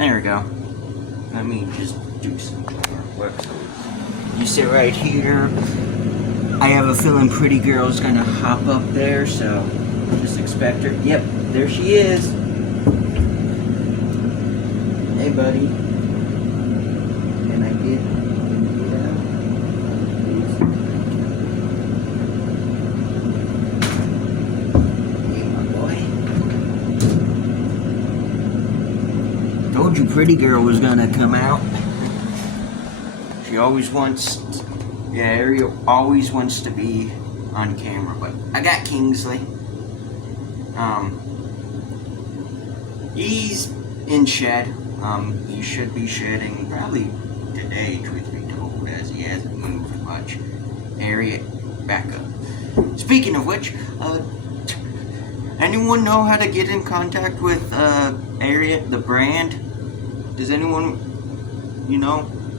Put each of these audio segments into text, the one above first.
There we go. Let me just do some work. So you sit right here. I have a feeling Pretty Girl's gonna hop up there, so just expect her. Yep, there she is. Hey, buddy. Can I get out? Hey, my boy. Told you Pretty Girl was gonna come out. She always wants, yeah, Ariel always wants to be on camera, but I got Kingsley. He's in shed. He should be shedding probably today, truth be told, as he hasn't moved much. Harriet, back up. Speaking of which, anyone know how to get in contact with Harriet, the brand? Does anyone,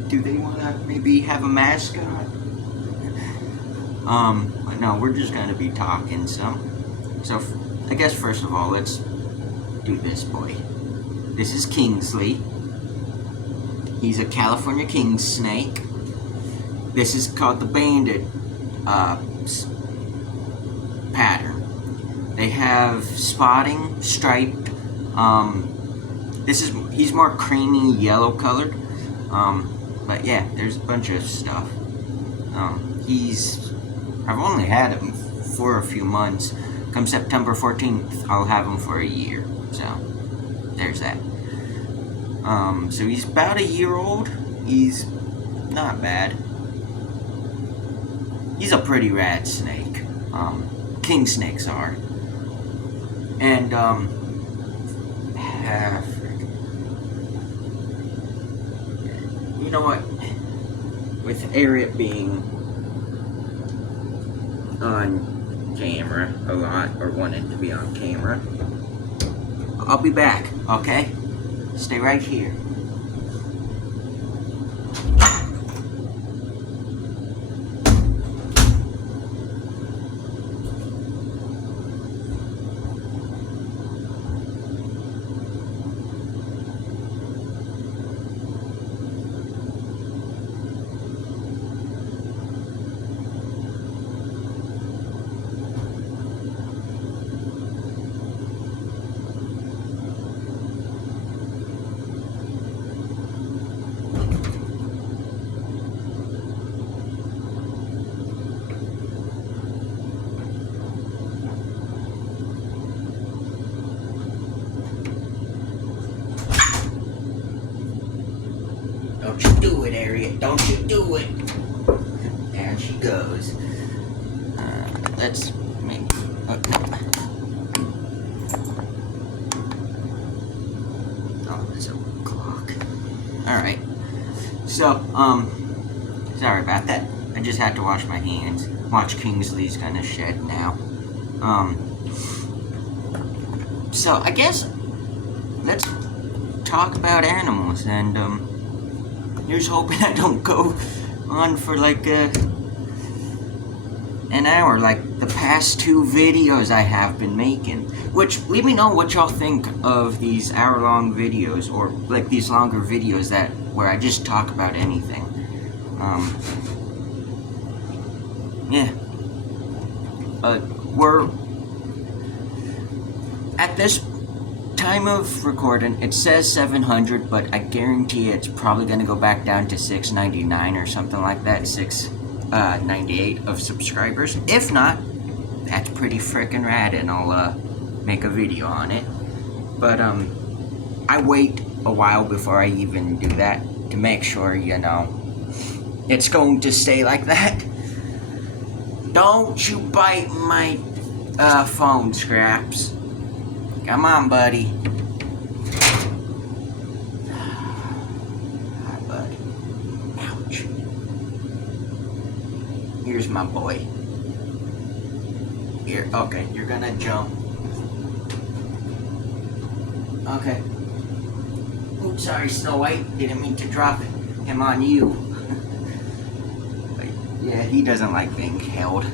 do they want to maybe have a mascot? But no, we're just going to be talking some. So, I guess first of all, let's do this boy. This is Kingsley. He's a California king snake. This is called the banded pattern. They have spotting, striped. He's more creamy yellow colored. But yeah, there's a bunch of stuff. I've only had him for a few months. Come September 14th, I'll have him for a year. So, there's that. So he's about a year old. He's not bad. He's a pretty rad snake. King snakes are. And, you know what? With Harriet being on camera a lot, or wanting to be on camera, I'll be back, okay? Stay right here. Don't you do it, Harriet. Don't you do it. There she goes. Let's make... Okay. Oh, there's a clock. Alright. So, sorry about that. I just had to wash my hands. Watch Kingsley's gonna shed now. So, I guess... let's talk about animals, and, here's hoping I don't go on for like an hour like the past 2 videos I have been making. Which, let me know what y'all think of these hour-long videos, or like these longer videos where I just talk about anything. Yeah. We're at this time of recording, it says 700, but I guarantee it's probably going to go back down to 699 or something like that, 698 of subscribers. If not, that's pretty freaking rad, and I'll make a video on it. But I wait a while before I even do that to make sure, it's going to stay like that. Don't you bite my phone, Scraps. Come on, buddy. Hi, buddy. Ouch. Here's my boy. Here, okay, you're gonna jump. Okay. Oops, sorry, Snow White. Didn't mean to drop him on you. But yeah, he doesn't like being held.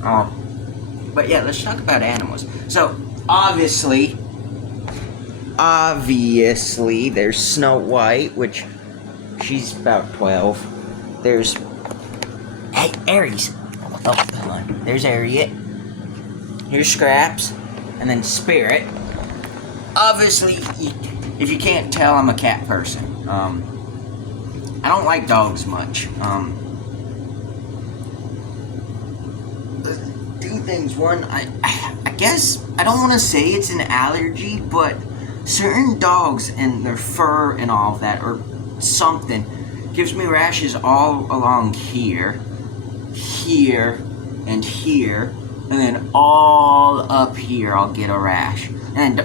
But yeah, let's talk about animals. So, obviously, obviously, there's Snow White, which she's about 12. There's... Hey, Aries. Oh, hold on. There's Harriet. Here's Scraps. And then Spirit. Obviously, if you can't tell, I'm a cat person. I don't like dogs much. Two things. One, I guess, I don't want to say it's an allergy, but certain dogs and their fur and all of that, or something, gives me rashes all along here, and here, and then all up here I'll get a rash. And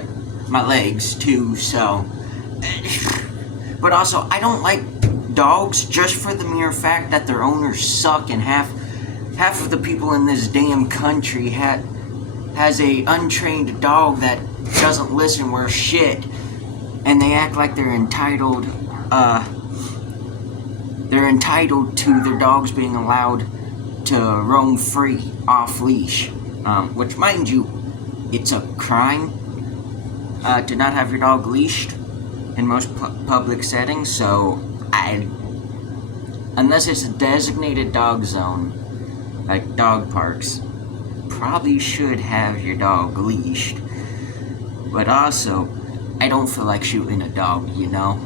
my legs too, so... But also, I don't like dogs just for the mere fact that their owners suck, and half of the people in this damn country has a untrained dog that doesn't listen worth shit, and they act like they're entitled to their dogs being allowed to roam free, off leash, which, mind you, it's a crime to not have your dog leashed in most public settings, so unless it's a designated dog zone, like dog parks, probably should have your dog leashed. But also, I don't feel like shooting a dog, you know?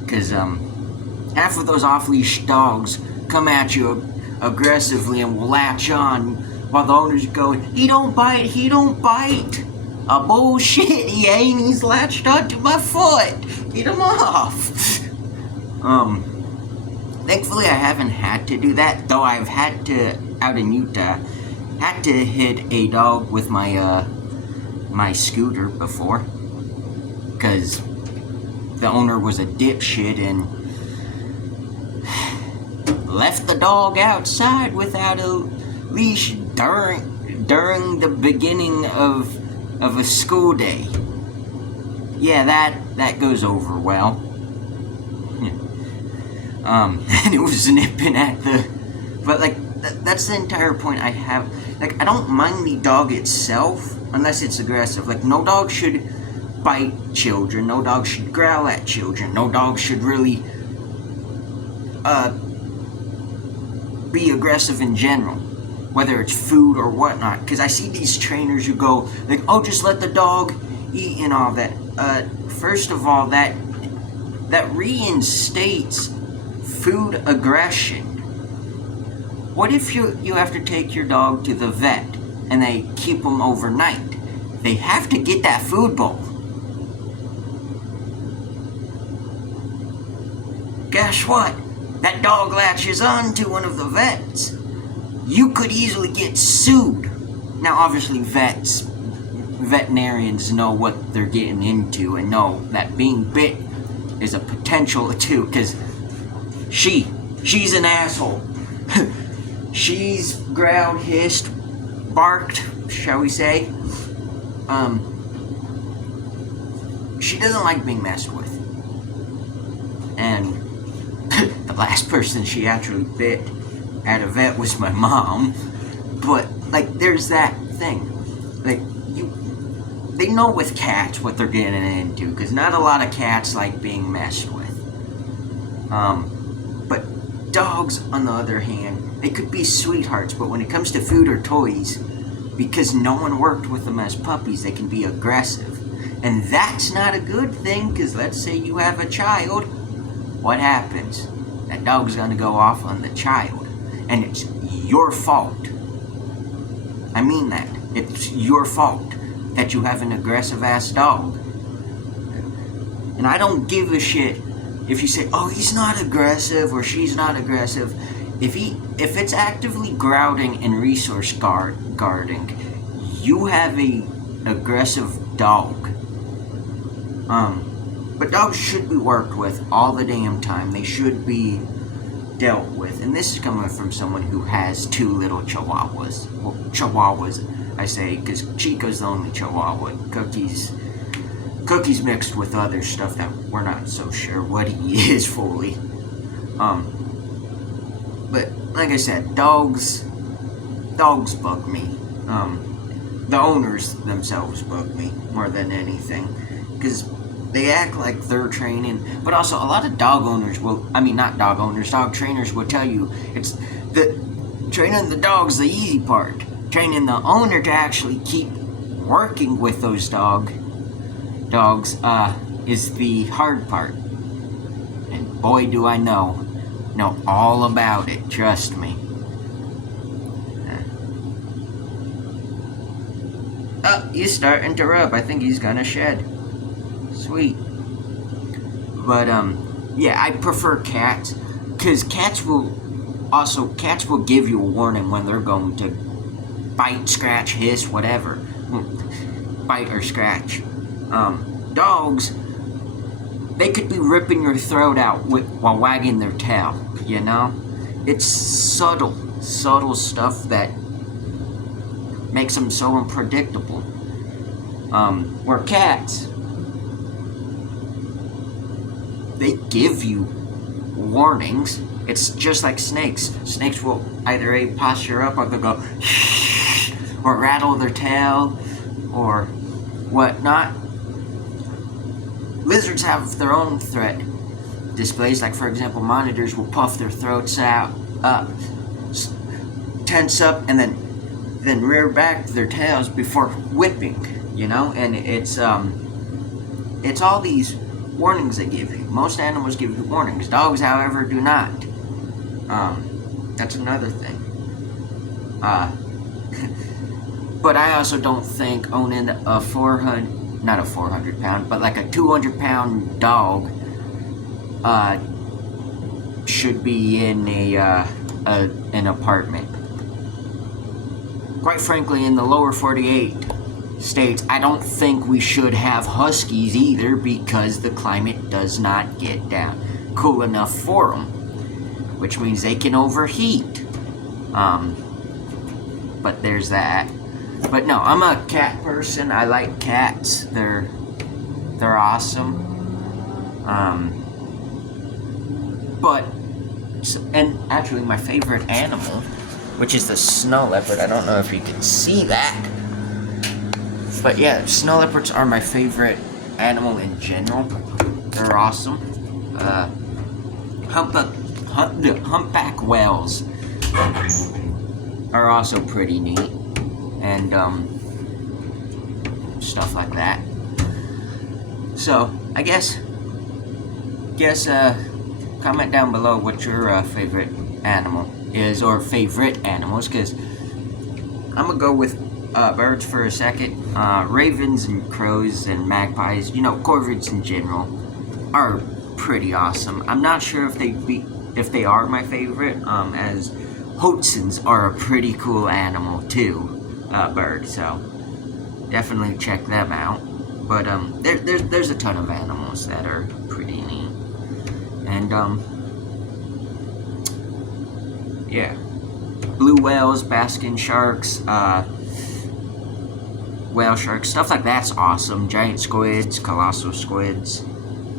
Because, half of those off-leash dogs come at you aggressively and will latch on while the owner's going, he don't bite. Bullshit, he ain't, he's latched onto my foot. Get him off. Thankfully I haven't had to do that, though I've had to, out in Utah, had to hit a dog with my, my scooter before. Because the owner was a dipshit and left the dog outside without a leash during the beginning of a school day. Yeah, that goes over well. And it was nipping at the... But, like, that's the entire point I have. Like, I don't mind the dog itself, unless it's aggressive. Like, no dog should bite children. No dog should growl at children. No dog should really, be aggressive in general. Whether it's food or whatnot. Because I see these trainers who go, like, oh, just let the dog eat and all that. First of all, that reinstates food aggression. What if you have to take your dog to the vet and they keep them overnight? They have to get that food bowl. Guess what? That dog latches on to one of the vets. You could easily get sued. Now, obviously, veterinarians know what they're getting into and know that being bit is a potential too, because she's an asshole. She's growled, hissed, barked, shall we say. She doesn't like being messed with. And the last person she actually bit at a vet was my mom. But, like, there's that thing. Like, they know with cats what they're getting into, because not a lot of cats like being messed with. But dogs, on the other hand, they could be sweethearts, but when it comes to food or toys, because no one worked with them as puppies, they can be aggressive. And that's not a good thing, because let's say you have a child, what happens? That dog's gonna go off on the child, and it's your fault. I mean that. It's your fault that you have an aggressive-ass dog. And I don't give a shit if you say, oh, he's not aggressive, or she's not aggressive. If it's actively growling and resource guarding, you have a aggressive dog. But dogs should be worked with all the damn time. They should be dealt with. And this is coming from someone who has 2 little chihuahuas. Well, chihuahuas, I say, because Chico's the only chihuahua. Cookie's mixed with other stuff that we're not so sure what he is fully. But, like I said, dogs bug me. The owners themselves bug me more than anything. because they act like they're training, but also a lot of dog owners will, I mean, not dog owners, dog trainers will tell you it's the training the dog's the easy part. Training the owner to actually keep working with those dogs is the hard part. And boy, do I know all about it, trust me. Oh, he's starting to rub. I think he's gonna shed. Sweet. But, yeah, I prefer cats, because cats will give you a warning when they're going to bite, scratch, hiss, whatever. Bite or scratch. Dogs, they could be ripping your throat out while wagging their tail, you know? It's subtle stuff that makes them so unpredictable. Where cats, they give you warnings. It's just like snakes. Snakes will either posture up or they'll go or rattle their tail or whatnot. Lizards have their own threat displays. Like, for example, monitors will puff their throats out, tense up, and then rear back their tails before whipping, you know? And it's all these warnings they give you. Most animals give you warnings. Dogs, however, do not. That's another thing. But I also don't think owning not a 400 pound, but like a 200 pound dog should be in an apartment. Quite frankly, in the lower 48 states, I don't think we should have huskies either, because the climate does not get down cool enough for them, which means they can overheat. But there's that. But no, I'm a cat person. I like cats. They're awesome. And actually my favorite animal, which is the snow leopard. I don't know if you can see that. But yeah, snow leopards are my favorite animal in general. They're awesome. Humpback whales are also pretty neat. And stuff like that. So I guess comment down below what your favorite animal is, or favorite animals, because I'm gonna go with birds for a second. Ravens and crows and magpies, corvids in general, are pretty awesome. I'm not sure if they are my favorite, as hoatzins are a pretty cool animal too. Bird, so definitely check them out. But there's a ton of animals that are pretty neat, and yeah, blue whales, basking sharks, whale sharks, stuff like that's awesome. Giant squids, colossal squids,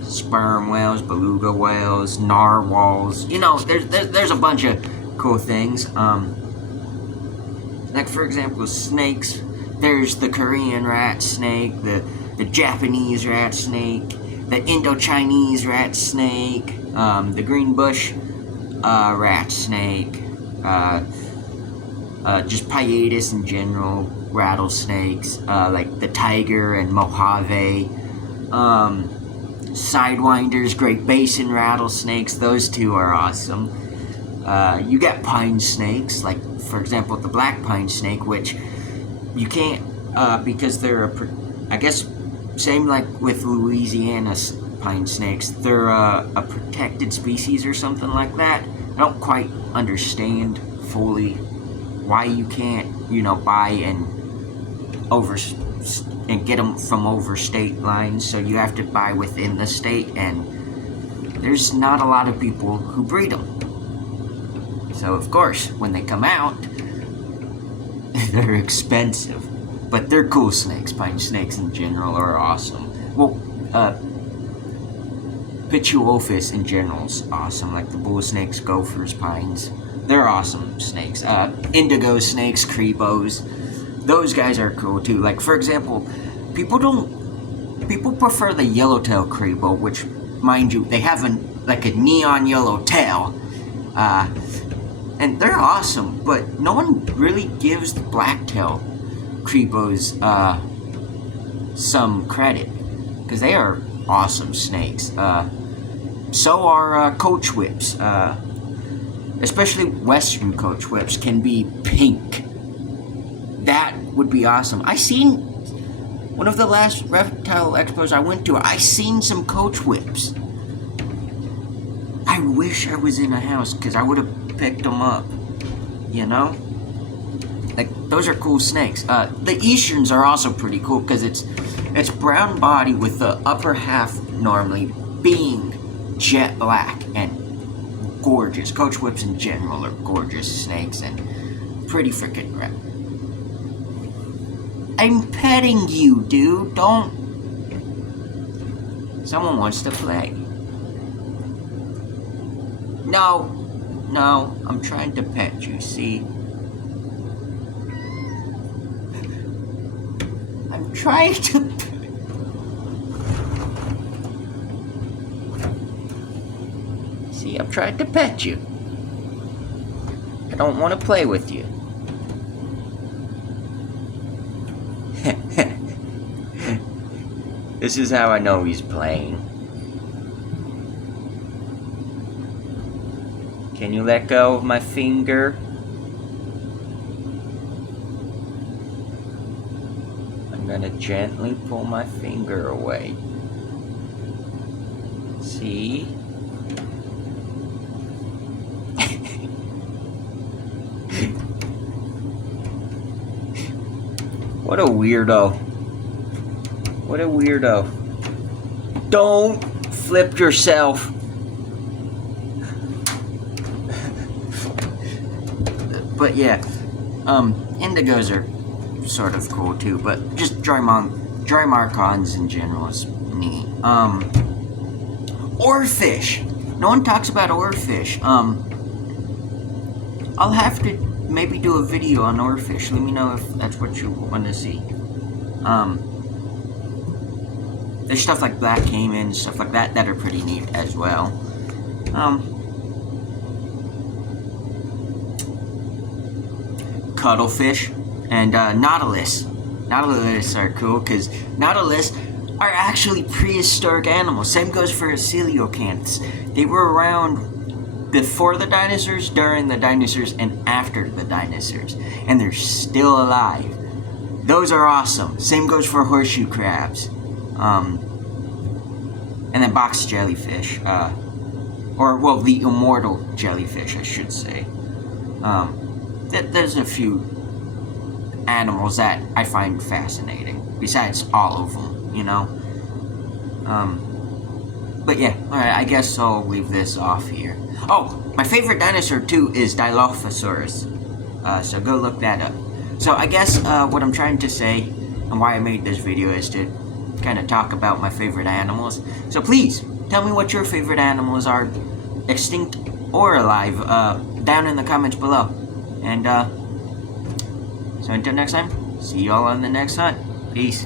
sperm whales, beluga whales, narwhals. There's a bunch of cool things. Like, for example, snakes. There's the Korean rat snake, the Japanese rat snake, the Indo-Chinese rat snake, the green bush rat snake, just Piatus in general, rattlesnakes, like the tiger and Mojave, sidewinders, Great Basin rattlesnakes. Those two are awesome. You got pine snakes, like, for example, the black pine snake, which you can't, because they're I guess, same like with Louisiana pine snakes, they're a protected species or something like that. I don't quite understand fully why you can't, buy and get them from over state lines, so you have to buy within the state, and there's not a lot of people who breed them. So, of course, when they come out, they're expensive. But they're cool snakes. Pine snakes in general are awesome. Well, Pituophis in general is awesome. Like the bull snakes, gophers, pines. They're awesome snakes. Indigo snakes, crepos. Those guys are cool too. Like, for example, people don't people prefer the yellowtail Crebo, which, mind you, they have like a neon yellow tail. And they're awesome, but no one really gives the blacktail Crebos some credit, because they are awesome snakes. So are coach whips, especially Western coach whips can be pink. That would be awesome. I seen one of the last reptile expos I went to. I seen some coach whips. I wish I was in a house, because I would have picked them up, you know? Like, those are cool snakes. The Easterns are also pretty cool, because it's brown body with the upper half normally being jet black and gorgeous. Coach whips in general are gorgeous snakes and pretty freaking rare. I'm petting you, dude. Don't. Someone wants to play. No, I'm trying to pet you, see? I'm trying to... See, I'm trying to pet you. I don't want to play with you. This is how I know he's playing. Can you let go of my finger? I'm gonna gently pull my finger away. See? What a weirdo. What a weirdo. Don't flip yourself. But yeah, indigos are sort of cool too, but just dry marcons in general is neat. Oarfish. No one talks about oarfish. I'll have to maybe do a video on oarfish. Let me know if that's what you want to see. There's stuff like black caiman, stuff like that are pretty neat as well. Cuttlefish and nautilus. Nautilus are cool because nautilus are actually prehistoric animals. Same goes for coelacanths. They were around before the dinosaurs, during the dinosaurs, and after the dinosaurs, and they're still alive. Those are awesome. Same goes for horseshoe crabs, and then box jellyfish, or the immortal jellyfish, I should say. There's a few animals that I find fascinating, besides all of them, you know? But yeah, alright, I guess I'll leave this off here. Oh, my favorite dinosaur too is Dilophosaurus, so go look that up. So I guess what I'm trying to say, and why I made this video, is to kind of talk about my favorite animals. So please, tell me what your favorite animals are, extinct or alive, down in the comments below. And, so until next time, see y'all on the next hunt. Peace.